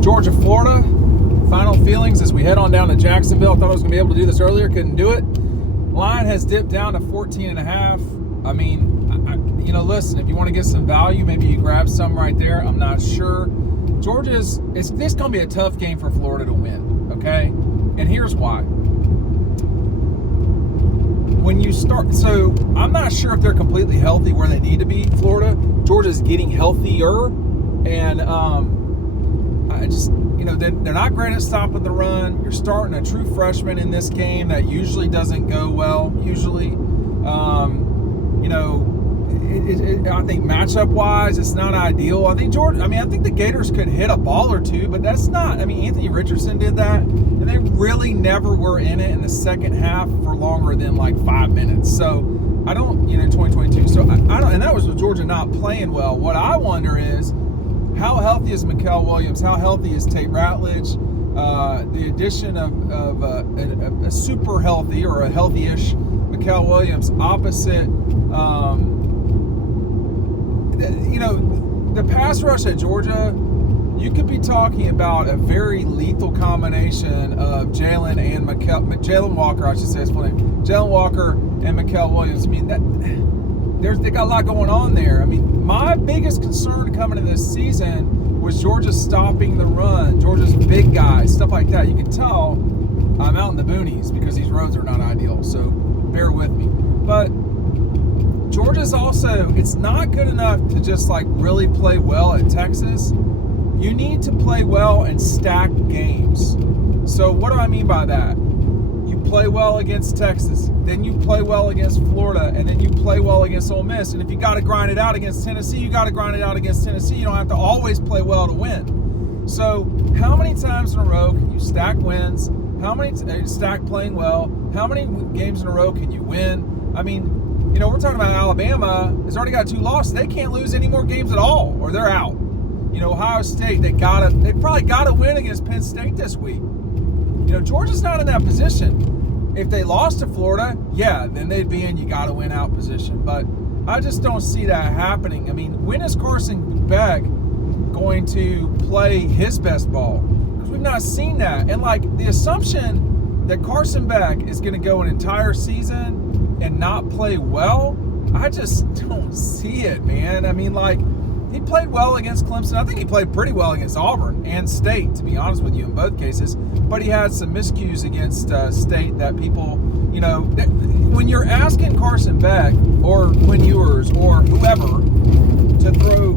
Georgia, Florida. Final feelings as we head on down to Jacksonville. I thought I was going to be able to do this earlier. Couldn't do it. Line has dipped down to 14.5. I mean, listen, if you want to get some value, maybe you grab some right there. I'm not sure. This is going to be a tough game for Florida to win, okay? And here's why. When you start, so I'm not sure if they're completely healthy where they need to be, Florida. Georgia's getting healthier, and I just, they're not great at stopping the run. You're starting a true freshman in this game that usually doesn't go well, usually. I think matchup-wise, it's not ideal. I think I think the Gators could hit a ball or two, but that's not. Anthony Richardson did that, and they really never were in it in the second half for longer than like 5 minutes. So I don't, 2022. So I don't, and that was with Georgia not playing well. What I wonder is, how healthy is Mikael Williams? How healthy is Tate Ratledge? The addition of a super healthy or a healthy-ish Mikael Williams opposite. The pass rush at Georgia, you could be talking about a very lethal combination of Jalen Walker, I should say his full name, Jalen Walker and Mikael Williams. They got a lot going on there. My biggest concern coming into this season was Georgia stopping the run, Georgia's big guys, stuff like that. You can tell I'm out in the boonies because these roads are not ideal, so bear with me. But Georgia's also, it's not good enough to just really play well at Texas. You need to play well and stack games. So what do I mean by that? You play well against Texas, then you play well against Florida, and then you play well against Ole Miss. And if you got to grind it out against Tennessee, you got to grind it out against Tennessee. You don't have to always play well to win. So how many times in a row can you stack wins? How many stack playing well? How many games in a row can you win? We're talking about Alabama. It's already got 2 losses. They can't lose any more games at all, or they're out. Ohio State, they probably gotta win against Penn State this week. Georgia's not in that position. If they lost to Florida, then they'd be in you gotta win out position. But I just don't see that happening. When is Carson Beck going to play his best ball? Because we've not seen that. And the assumption that Carson Beck is going to go an entire season and not play well, I just don't see it, man. He played well against Clemson. I think he played pretty well against Auburn and State, to be honest with you, in both cases. But he had some miscues against State that people, when you're asking Carson Beck or Quinn Ewers or whoever to throw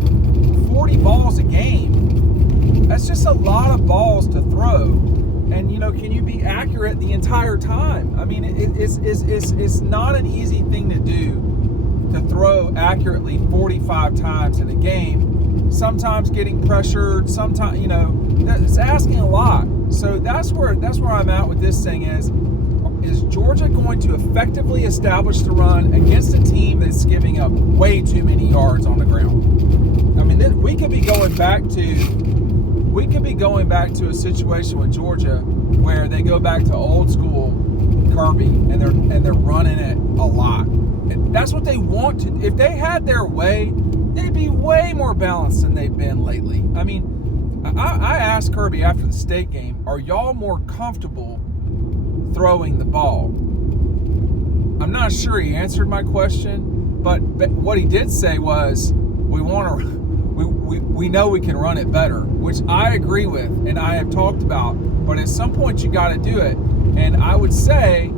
40 balls a game, that's just a lot of balls to throw. And, can you be accurate the entire time? It's not an easy thing to do, to throw accurately 45 times in a game. Sometimes getting pressured, sometimes, it's asking a lot. So that's where I'm at with this thing is Georgia going to effectively establish the run against a team that's giving up way too many yards on the ground? We could be going back to a situation with Georgia where they go back to old school Kirby and they're running it a lot. And that's what they want to. If they had their way, they'd be way more balanced than they've been lately. I asked Kirby after the State game, are y'all more comfortable throwing the ball? I'm not sure he answered my question, but what he did say was, we know we can run it better, which I agree with and I have talked about, but at some point you got to do it. And I would say,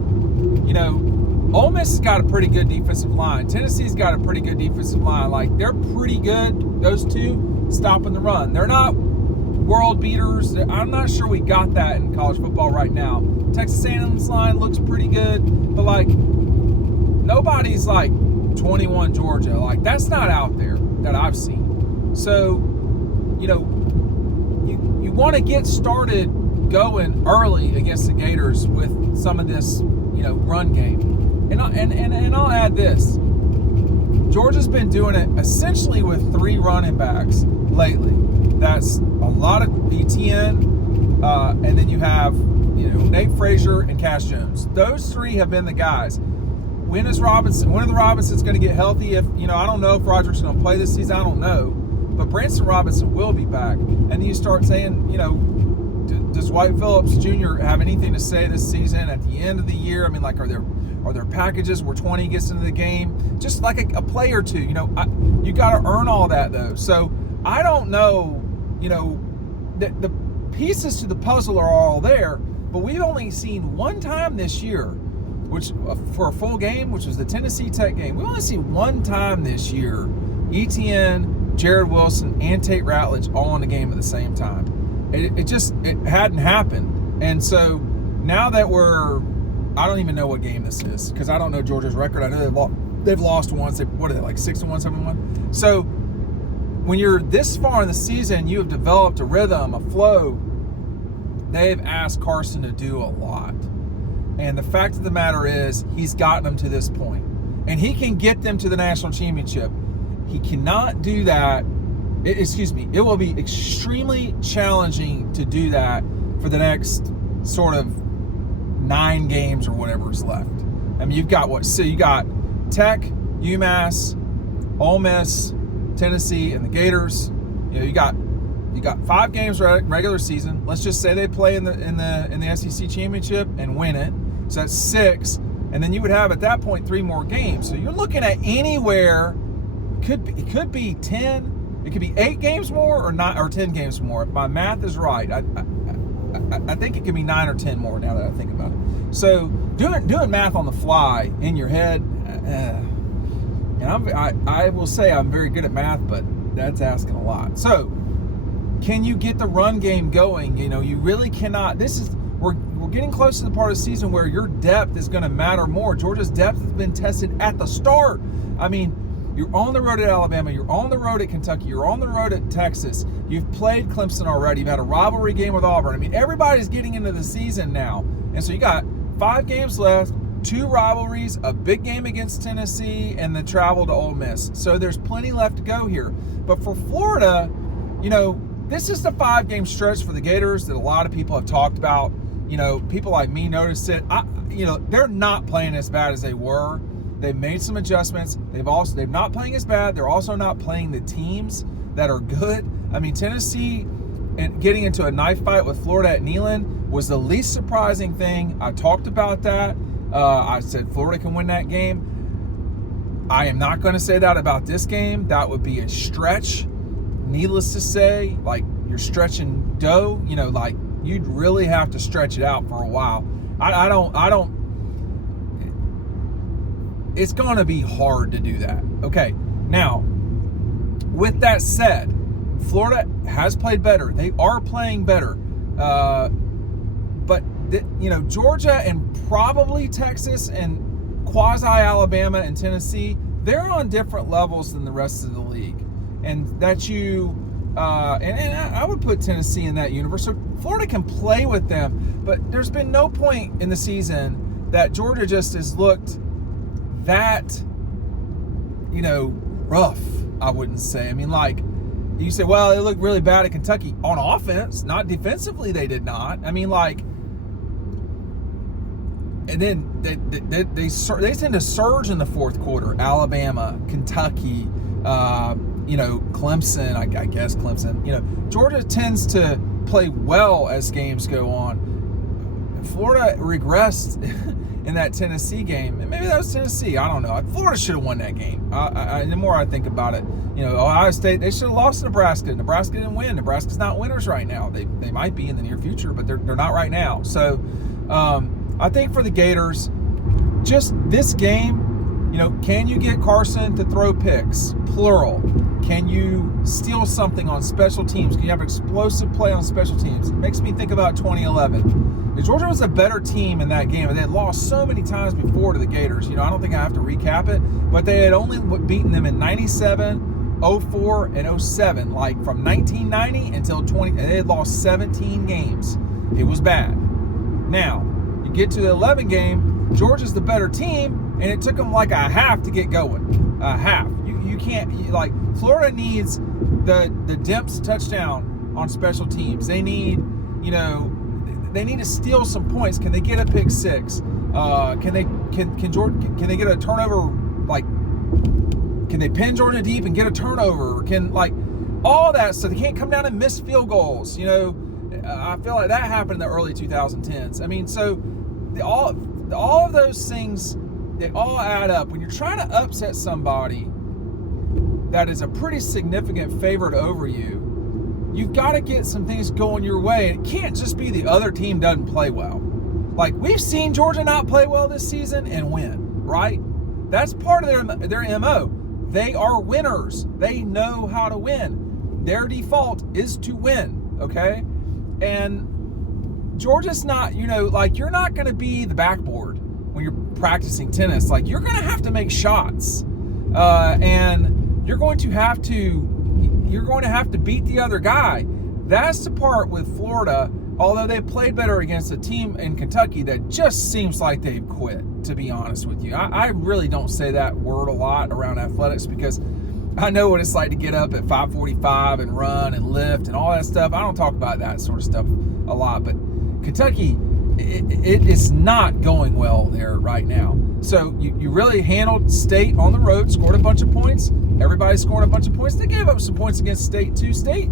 Ole Miss has got a pretty good defensive line. Tennessee's got a pretty good defensive line. They're pretty good, those two, stopping the run. They're not world beaters. I'm not sure we got that in college football right now. Texas A&M's line looks pretty good, but nobody's 21 Georgia. That's not out there that I've seen. So, you want to get started going early against the Gators with some of this, run game. And I'll add this. Georgia's been doing it essentially with 3 running backs lately. That's a lot of BTN, and then you have, Nate Frazier and Cash Jones. Those 3 have been the guys. When are the Robinsons going to get healthy? I don't know if Roderick's going to play this season. I don't know. but Branson Robinson will be back. And then you start saying, does Dwight Phillips Jr. have anything to say this season at the end of the year? I mean, like, are there packages where 20 gets into the game? Just like a play or two, you got to earn all that though. So I don't know, the pieces to the puzzle are all there, but we've only seen one time this year, which for a full game, which was the Tennessee Tech game. We only see one time this year, ETN, Jared Wilson, and Tate Ratledge all in the game at the same time. It hadn't happened. And so now that I don't even know what game this is, because I don't know Georgia's record. I know they've lost once. What are they, like 6-1, 7-1? So when you're this far in the season, you have developed a rhythm, a flow. They've asked Carson to do a lot. And the fact of the matter is, he's gotten them to this point. And he can get them to the national championship. He cannot do that. It will be extremely challenging to do that for the next sort of 9 games or whatever is left. I mean, you've got what? So you got Tech, UMass, Ole Miss, Tennessee, and the Gators. You got 5 games regular season. Let's just say they play in the SEC championship and win it. So that's 6, and then you would have at that point 3 more games. So you're looking at anywhere. It could be 10. It could be 8 games more or 10 games more. If my math is right, I think it could be 9 or 10 more now that I think about it. So doing math on the fly in your head, and I will say I'm very good at math, but that's asking a lot. So can you get the run game going? You really cannot. We're getting close to the part of the season where your depth is going to matter more. Georgia's depth has been tested at the start. I mean, you're on the road at Alabama. You're on the road at Kentucky. You're on the road at Texas. You've played Clemson already. You've had a rivalry game with Auburn. I mean, everybody's getting into the season now. And so you got 5 games left, 2 rivalries, a big game against Tennessee, and the travel to Ole Miss. So there's plenty left to go here. But for Florida, this is the 5-game stretch for the Gators that a lot of people have talked about. People like me noticed it. They're not playing as bad as they were. They've made some adjustments. They're not playing as bad. They're also not playing the teams that are good. I mean, Tennessee and getting into a knife fight with Florida at Neyland was the least surprising thing. I talked about that. I said Florida can win that game. I am not going to say that about this game. That would be a stretch. Needless to say, like, you're stretching dough. Like, you'd really have to stretch it out for a while. I don't. It's going to be hard to do that. Okay, now, with that said, Florida has played better. They are playing better. But Georgia and probably Texas and quasi-Alabama and Tennessee, they're on different levels than the rest of the league. And that and I would put Tennessee in that universe. So Florida can play with them, but there's been no point in the season that Georgia just has looked that, rough, I wouldn't say. I mean, like, you say, well, they looked really bad at Kentucky on offense, not defensively. They did not. I mean, like, and then they tend to surge in the fourth quarter. Alabama, Kentucky, Clemson. I guess Clemson. Georgia tends to play well as games go on. Florida regressed in that Tennessee game, and maybe that was Tennessee. I don't know. Florida should have won that game. The more I think about it, Ohio State, they should have lost to Nebraska. Nebraska didn't win. Nebraska's not winners right now. They might be in the near future, but they're not right now. So I think for the Gators, just this game, can you get Carson to throw picks, plural? Can you steal something on special teams? Can you have explosive play on special teams? It makes me think about 2011. Georgia was a better team in that game, and they had lost so many times before to the Gators. I don't think I have to recap it, but they had only beaten them in 97, 04, and 07. Like, from 1990 until 20, and they had lost 17 games. It was bad. Now, you get to the 11 game, Georgia's the better team, and it took them like a half to get going. A half. You can't, Florida needs the Demps touchdown on special teams. They need, they need to steal some points. Can they get a pick six? Can they get a turnover? Can they pin Georgia deep and get a turnover? all that stuff. They can't come down and miss field goals. You know, I feel like that happened in the early 2010s. I mean, so all of those things, they all add up. When you're trying to upset somebody that is a pretty significant favorite over you, you've got to get some things going your way. It can't just be the other team doesn't play well. Like, we've seen Georgia not play well this season and win, right? That's part of their MO. They are winners. They know how to win. Their default is to win, okay? And Georgia's not, you know, like, you're not going to be the backboard when you're practicing tennis. Like, you're going to have to make shots. And you're going to have to beat the other guy. That's the part with Florida, although they played better against a team in Kentucky that just seems like they've quit, to be honest with you. I really don't say that word a lot around athletics because I know what it's like to get up at 5:45 and run and lift and all that stuff. I don't talk about that sort of stuff a lot, but Kentucky, it is not going well there right now. So you really handled State on the road, scored a bunch of points. Everybody's scoring a bunch of points. They gave up some points against State too. State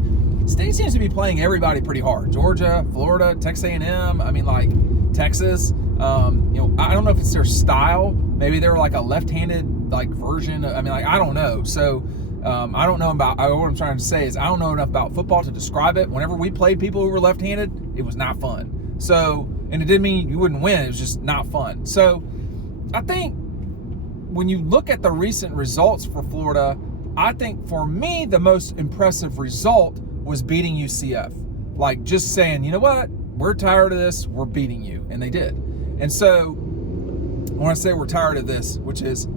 seems to be playing everybody pretty hard. Georgia, Florida, Texas A&M. I mean, like Texas. You know, I don't know if it's their style. Maybe they were like a left-handed like version. I mean, like, I don't know. So I don't know about. What I'm trying to say is I don't know enough about football to describe it. Whenever we played people who were left-handed, it was not fun. So, and it didn't mean you wouldn't win. It was just not fun. So I think when you look at the recent results for Florida, I think for me the most impressive result was beating UCF. Like, just saying, you know what, we're tired of this, we're beating you. And they did. And so I want to say we're tired of this, which is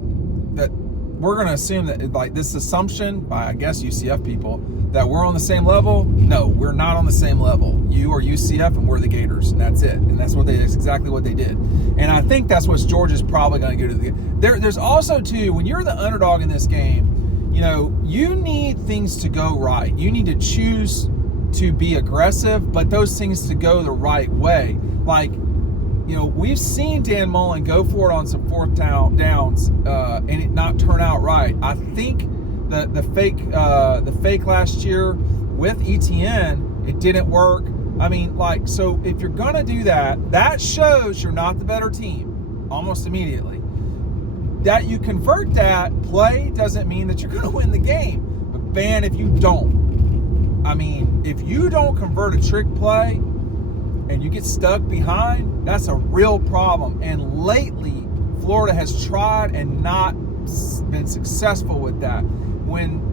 that we're going to assume that, like, this assumption by, I guess, UCF people that we're on the same level. No, we're not on the same level. You are UCF and we're the Gators, and that's it. And that's exactly what they did. And I think that's what Georgia's probably going to go to the game. There's also, too, when you're the underdog in this game, you know, you need things to go right. You need to choose to be aggressive, but those things to go the right way. Like, you know, we've seen Dan Mullen go for it on some fourth downs and it not turn out right. I think the fake last year with ETN, it didn't work. I mean, like, so if you're going to do that, that shows you're not the better team almost immediately. That you convert that play doesn't mean that you're going to win the game. But, man, if you don't, I mean, if you don't convert a trick play and you get stuck behind, that's a real problem. And lately, Florida has tried and not been successful with that. When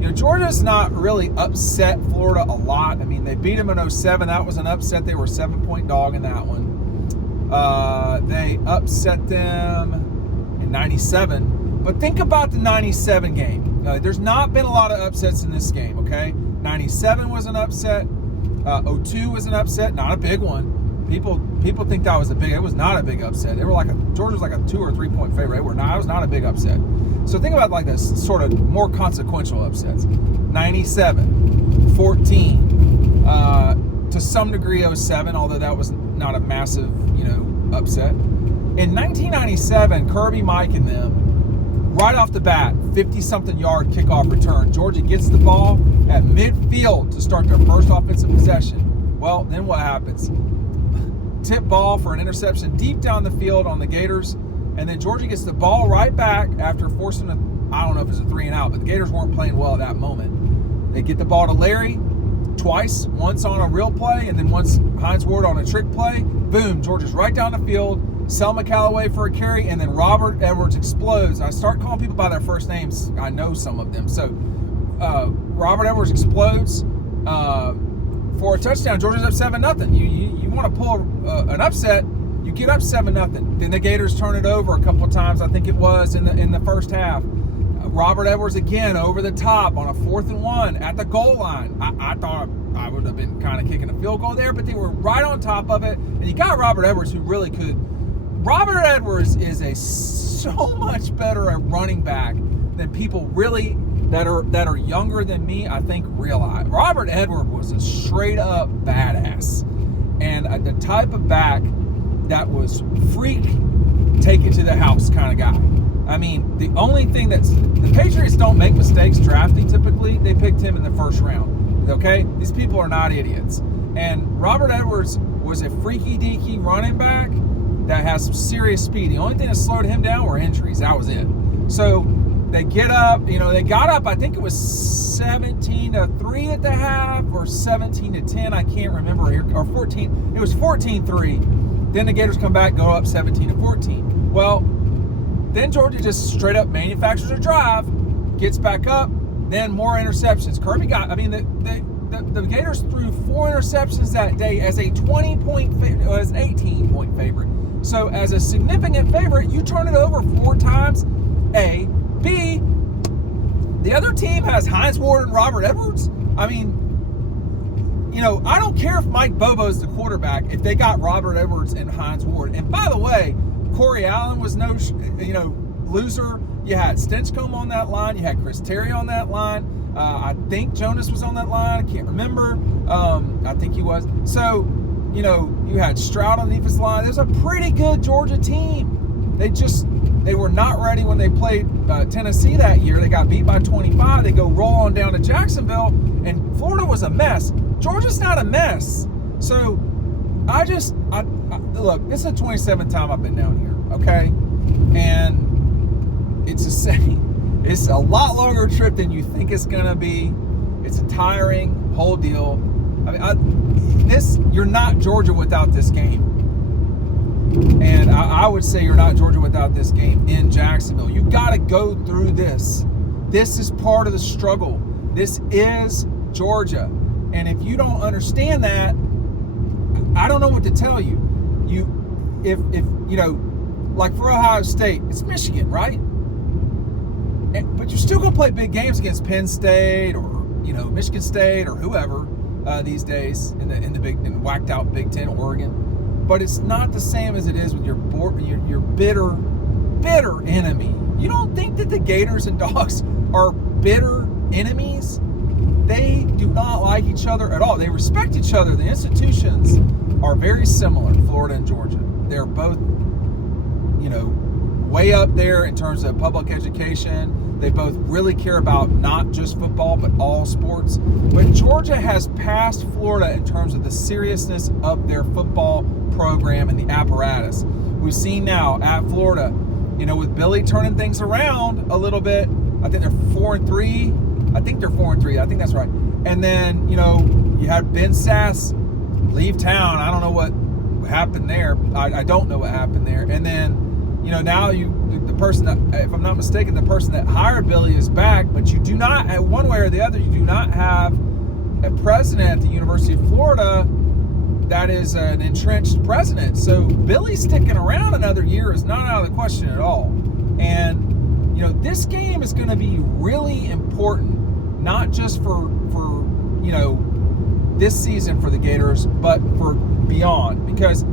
you know, Georgia's not really upset Florida a lot. I mean, they beat them in 2007. That was an upset. They were a 7-point dog in that one. They upset them in 97. But think about the 97 game. There's not been a lot of upsets in this game, okay? 97 was an upset. 02 was an upset, not a big one. People think that was it was not a big upset. They were like Georgia was like a 2 or 3 point favorite. It was not a big upset. So think about like this sort of more consequential upsets. 97, 14, to some degree 07, although that was not a massive, you know, upset. In 1997, Kirby, Mike, and them, right off the bat, 50-something yard kickoff return. Georgia gets the ball at midfield to start their first offensive possession. Well, then what happens? Tip ball for an interception deep down the field on the Gators, and then Georgia gets the ball right back after forcing I don't know if it's a 3 and out, but the Gators weren't playing well at that moment. They get the ball to Larry twice, once on a real play, and then once Hines Ward on a trick play. Boom, Georgia's right down the field. Selma Callaway for a carry, and then Robert Edwards explodes. I start calling people by their first names. I know some of them. So Robert Edwards explodes for a touchdown. Georgia's up 7-0. You want to pull an upset, you get up 7-0. Then the Gators turn it over a couple of times. I think it was in the first half. Robert Edwards again over the top on a 4th and 1 at the goal line. I thought I would have been kind of kicking a field goal there, but they were right on top of it. And you got Robert Edwards, who really could. Robert Edwards is so much better at running back than people really that are younger than me, I think, realize. Robert Edwards was a straight up badass, and the type of back that was freak, take it to the house kind of guy. I mean, the only thing the Patriots don't make mistakes drafting typically. They picked him in the first round. Okay? These people are not idiots. And Robert Edwards was a freaky-deaky running back that has some serious speed. The only thing that slowed him down were injuries. That was it. So they get up, they got up, I think it was 17-3 at the half or 17-10, I can't remember here, or 14. It was 14-3. Then the Gators come back, go up 17-14. Well, then Georgia just straight up manufactures a drive, gets back up, then more interceptions. Kirby the Gators threw 4 interceptions that day as a 20-point favorite, as an 18-point favorite. So as a significant favorite, you turn it over 4 times. A. B. The other team has Hines Ward and Robert Edwards. I mean, I don't care if Mike Bobo's the quarterback if they got Robert Edwards and Hines Ward. And by the way, Corey Allen was no, loser. You had Stinchcomb on that line. You had Chris Terry on that line. I think Jonas was on that line. I can't remember. I think he was. So, you had Stroud on the defensive line. There's a pretty good Georgia team. They were not ready when they played Tennessee that year. They got beat by 25. They go roll on down to Jacksonville, and Florida was a mess. Georgia's not a mess. So, look, this is the 27th time I've been down here, okay? And it's a lot longer trip than you think it's going to be. It's a tiring whole deal. I mean, you're not Georgia without this game. And I would say you're not Georgia without this game in Jacksonville. You got to go through this. This is part of the struggle. This is Georgia. And if you don't understand that, I don't know what to tell you. If like for Ohio State, it's Michigan, right? But you're still going to play big games against Penn State or, Michigan State or whoever these days in the whacked out Big Ten, Oregon. But it's not the same as it is with your bitter enemy. You don't think that the Gators and Dogs are bitter enemies? They do not like each other at all. They respect each other. The institutions are very similar, Florida and Georgia. They're both, way up there in terms of public education. They both really care about not just football, but all sports. But Georgia has passed Florida in terms of the seriousness of their football program and the apparatus. We've seen now at Florida, with Billy turning things around a little bit. I think they're 4-3. I think they're 4-3. I think that's right. And then, you had Ben Sass leave town. I don't know what happened there. I don't know what happened there. And then, now the person that, if I'm not mistaken, the person that hired Billy is back, but you do not, one way or the other, you do not have a president at the University of Florida that is an entrenched president. So Billy sticking around another year is not out of the question at all. And, this game is going to be really important, not just for this season for the Gators, but for beyond, because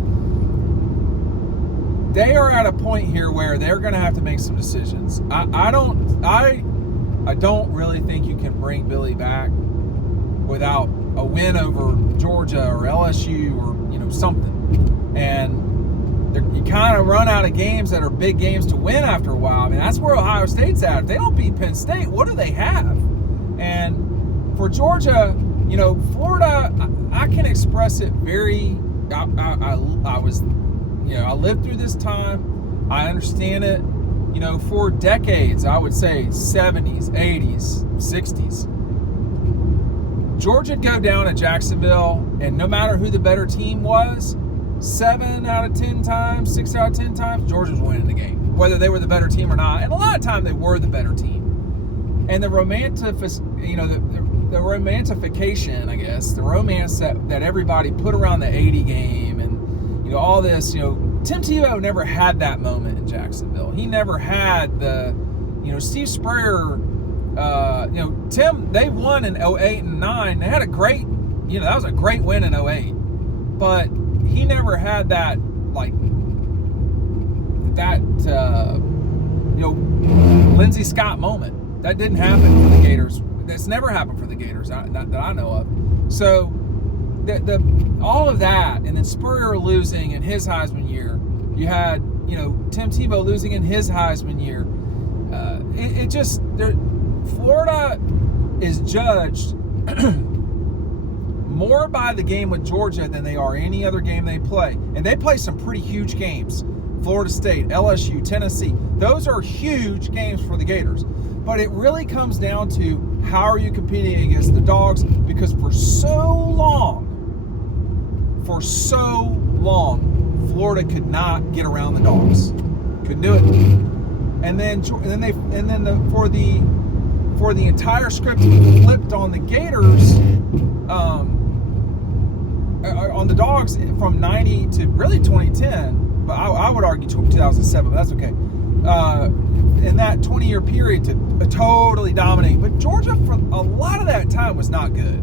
they are at a point here where they're going to have to make some decisions. I don't really think you can bring Billy back without a win over Georgia or LSU or something. And you kind of run out of games that are big games to win after a while. I mean, that's where Ohio State's at. If they don't beat Penn State, what do they have? And for Georgia, Florida, I can express it very. I lived through this time. I understand it. For decades, I would say 70s, 80s, 60s. Georgia'd go down to Jacksonville, and no matter who the better team was, 7 out of 10 times, 6 out of 10 times, Georgia was winning the game, whether they were the better team or not. And a lot of times they were the better team. And the romantification, I guess, the romance that everybody put around the 80 game and, all this, Tim Tebow never had that moment in Jacksonville. He never had the, Steve Spurrier, Tim, they won in 08 and 09. They had a great, that was a great win in 08. But he never had that, Lindsey Scott moment. That didn't happen for the Gators. That's never happened for the Gators that I know of. So, all of that, and then Spurrier losing in his Heisman year. You had, Tim Tebow losing in his Heisman year. Florida is judged more by the game with Georgia than they are any other game they play. And they play some pretty huge games. Florida State, LSU, Tennessee. Those are huge games for the Gators. But it really comes down to how are you competing against the Dogs, because for so long, Florida could not get around the Dogs. Couldn't do it. For the entire script to be flipped on the Gators, on the Dogs from 90 to really 2010, but I would argue 2007, but that's okay. In that 20-year period to totally dominate. But Georgia, for a lot of that time, was not good.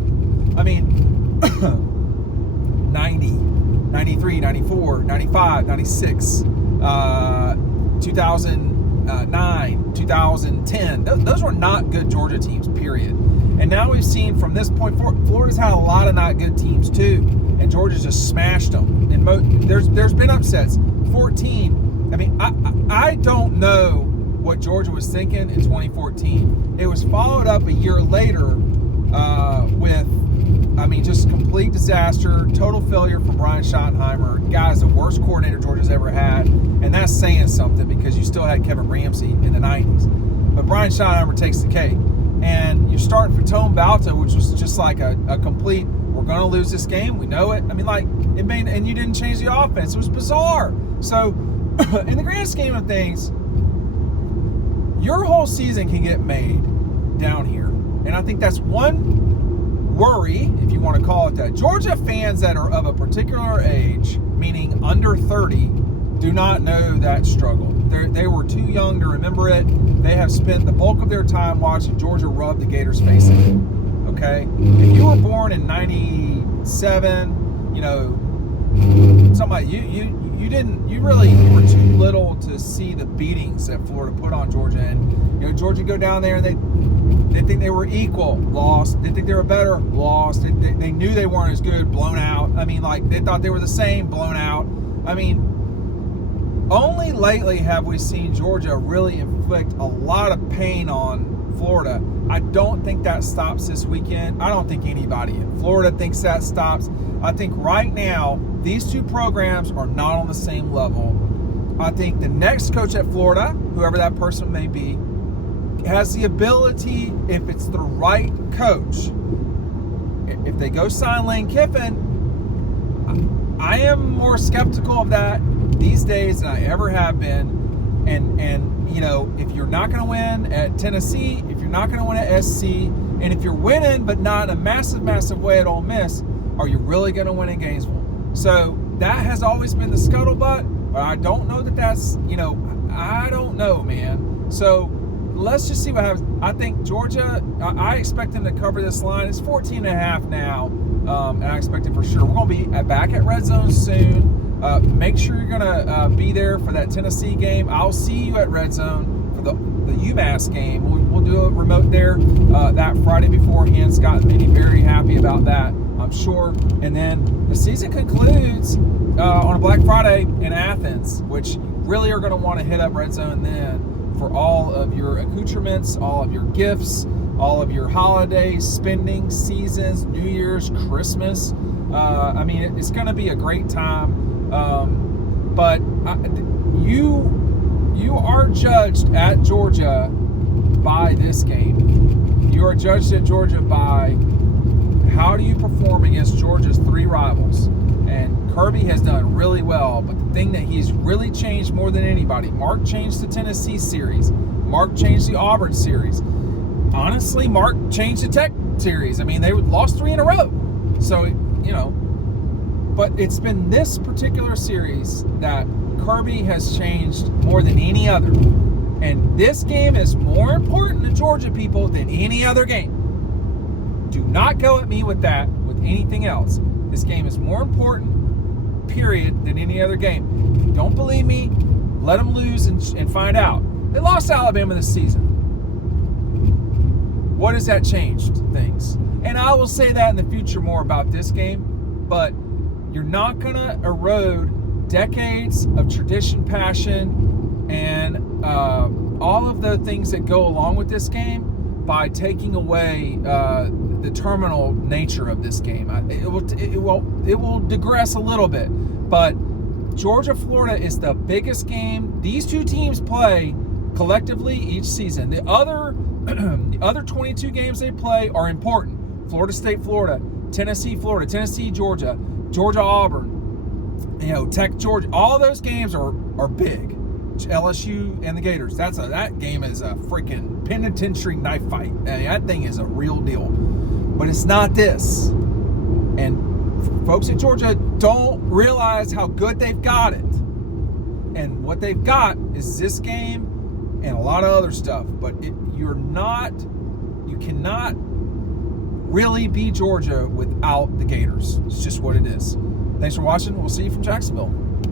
I mean, 90, 93, 94, 95, 96, 2009, 2010. Those were not good Georgia teams, period. And now we've seen from this point forward, Florida's had a lot of not good teams too, and Georgia's just smashed them. And there's been upsets. 14. I mean, I don't know what Georgia was thinking in 2014. It was followed up a year later with, I mean, just complete disaster, total failure from Brian Schottenheimer. Guy's the worst coordinator Georgia's ever had, and that's saying something because you still had Kevin Ramsey in the 90s. But Brian Schottenheimer takes the cake. And you're starting Fatone Balta, which was just like a complete, we're going to lose this game, we know it. I mean, like, and you didn't change the offense. It was bizarre. So, in the grand scheme of things, your whole season can get made down here. And I think that's one worry, if you want to call it that. Georgia fans that are of a particular age, meaning under 30, do not know that struggle. They were too young to remember it. They have spent the bulk of their time watching Georgia rub the Gators' face in. Okay? If you were born in 97, you know, something like you were too little to see the beatings that Florida put on Georgia. And, you know, Georgia go down there and they think they were equal, lost. They think they were better, lost. They knew they weren't as good, blown out. I mean, like, they thought they were the same, blown out. I mean, only lately have we seen Georgia really inflict a lot of pain on Florida. I don't think that stops this weekend. I don't think anybody in Florida thinks that stops. I think right now, these two programs are not on the same level. I think the next coach at Florida, whoever that person may be, has the ability, if it's the right coach, if they go sign Lane Kiffin, I am more skeptical of that these days than I ever have been. And you know, if you're not going to win at Tennessee, if you're not going to win at SC, and if you're winning but not in a massive way at Ole Miss, are you really going to win in Gainesville? So that has always been the scuttlebutt, but I don't know that that's, you know, I don't know, man. So let's just see what happens. I think Georgia, I expect them to cover this line. It's 14.5 now, and I expect it for sure. We're going to be back at Red Zone soon. Make sure you're going to be there for that Tennessee game. I'll see you at Red Zone for the UMass game. We'll do a remote there that Friday beforehand. Scott and Minnie very happy about that, I'm sure. And then the season concludes on a Black Friday in Athens, which you really are going to want to hit up Red Zone then for all of your accoutrements, all of your gifts, all of your holidays, spending, seasons, New Year's, Christmas. I mean, it's going to be a great time. But you are judged at Georgia by this game. You are judged at Georgia by how do you perform against Georgia's three rivals. And Kirby has done really well, but the thing that he's really changed more than anybody, Mark changed the Tennessee series. Mark changed the Auburn series. Honestly, Mark changed the Tech series. I mean, they lost 3 in a row. So, you know, but it's been this particular series that Kirby has changed more than any other. And this game is more important to Georgia people than any other game. Do not go at me with that, with anything else. This game is more important, period, than any other game. If you don't believe me, let them lose and find out. They lost Alabama this season. What has that changed things? And I will say that in the future more about this game, but you're not going to erode decades of tradition, passion, and all of the things that go along with this game by taking away the terminal nature of this game. It will digress a little bit, but Georgia-Florida is the biggest game these two teams play collectively each season. The other 22 games they play are important. Florida State, Florida, Tennessee, Florida, Tennessee, Georgia, Georgia, Auburn, Tech, Georgia. All those games are big. LSU and the Gators. That game is a freaking penitentiary knife fight. I mean, that thing is a real deal. But it's not this. And folks at Georgia don't realize how good they've got it. And what they've got is this game and a lot of other stuff. But you cannot really be Georgia without the Gators. It's just what it is. Thanks for watching. We'll see you from Jacksonville.